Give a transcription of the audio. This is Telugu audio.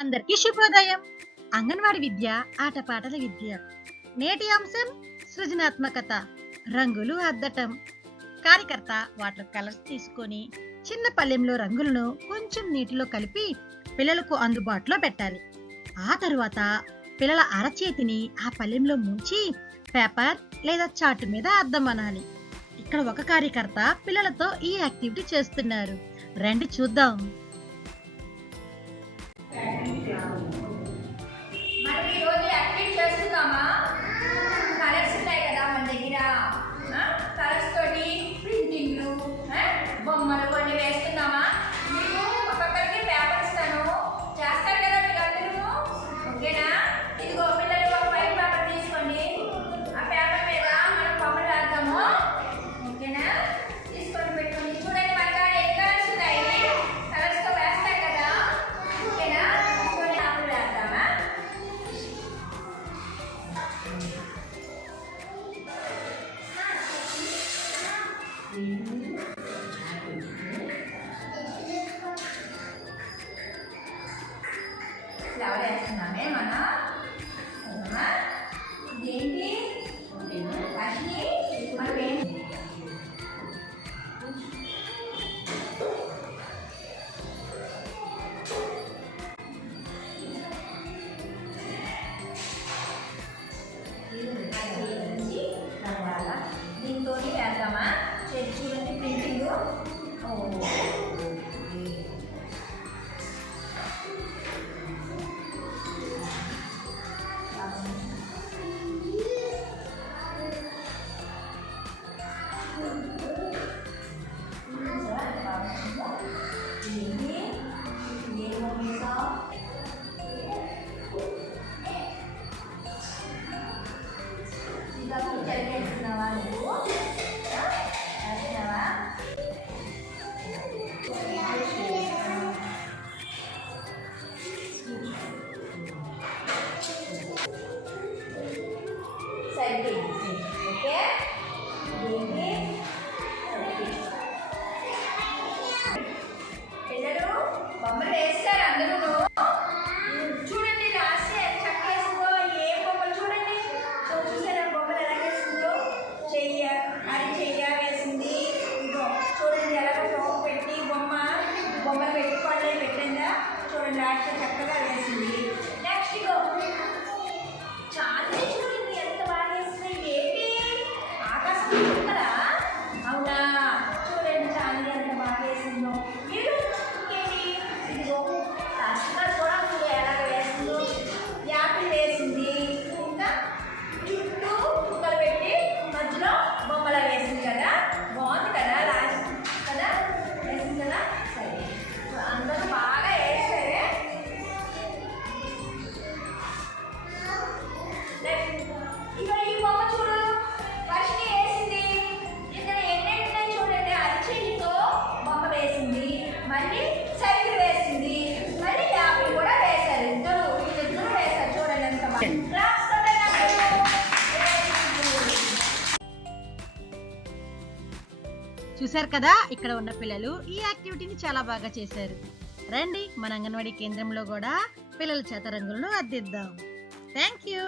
అందరికీ శుభోదయం. అంగన్వాడి విద్య ఆటపాటల విద్య. నేటి అంశం సృజనాత్మకత రంగులు అద్దటం. కార్యకర్త వాటర్ కలర్స్ తీసుకొని చిన్న పళ్ళెంలో రంగులను కొంచెం నీటిలో కలిపి పిల్లలకు అందుబాటులో పెట్టాలి. ఆ తరువాత పిల్లల అరచేతిని ఆ పల్లెంలో ముంచి పేపర్ లేదా చాట్ మీద అద్దం అనాలి. ఇక్కడ ఒక కార్యకర్త పిల్లలతో ఈ యాక్టివిటీ చేస్తున్నారు. రండి చూద్దాం. ఫ్లవర్ వేస్తున్నామే మన సైకిల్ ఓకే ఏంటి పిల్లలు బొమ్మలు వేస్తారు అందరూ చూడండి లాస్ట్ చక్కేసుకో వేసిందో ఏ బొమ్మలు చూడండి సో చూసారా బొమ్మలు ఎలా వేసిందో చెయ్య అది చెయ్య వేసింది ఇగో చూడండి ఎలా టోప్ పెట్టి బొమ్మ బొమ్మ పెట్టుకోవాలి పెట్టిందా? చూడండి లాస్ట్ చక్కగా బొమ్మలా చూశారు కదా ఇక్కడ ఉన్న పిల్లలు ఈ యాక్టివిటీని చాలా బాగా చేశారు. రండి మన అంగన్వాడీ కేంద్రంలో కూడా పిల్లల చేత రంగులను అద్దిద్దాం. Thank you.